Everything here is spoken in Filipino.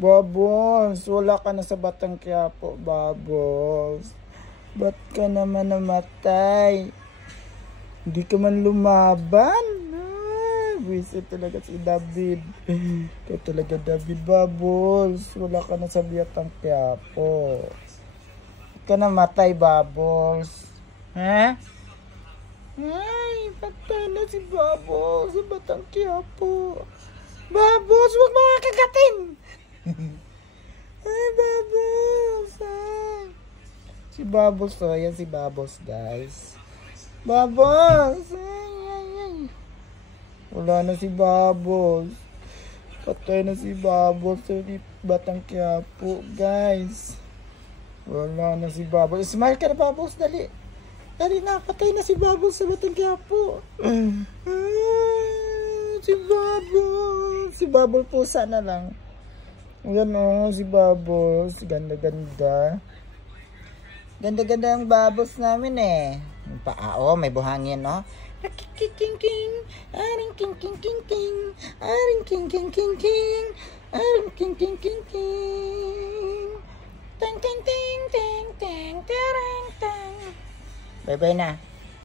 Bubbles, wala ka na sa Batang Quiapo, Bubbles. Ba't ka naman namatay? Hindi ka man lumaban? Buwisit talaga si David. Ikaw talaga, David, Bubbles. Wala ka na sa Batang Quiapo. Ba't ka namatay, Bubbles? Ha? Ay, patay na si Bubbles sa Batang Quiapo. Bubbles, huwag mo kakagatin! Ay, Bubbles! Ay. Si Bubbles to. Ayan si Bubbles, guys. Bubbles! Ay, ay, ay. Wala na si Bubbles. Patay na si Bubbles sa Batang Quiapo, guys. Wala na si Bubbles. Smile ka na, Bubbles. Dali. Dali na. Patay na si Bubbles sa Batang Quiapo. Si Bubbles. Si Bubbles pusa na lang. Gano'n, si Bubbles. Ganda-ganda. Ganda-ganda ang Bubbles namin eh. Yung paa, may buhangin, no? King-king-king. Aring king-king-king-king. Aring king-king-king-king. Aring king-king-king-king. Tang-ting-ting-ting-ting. Tarang-tang. Bye-bye na.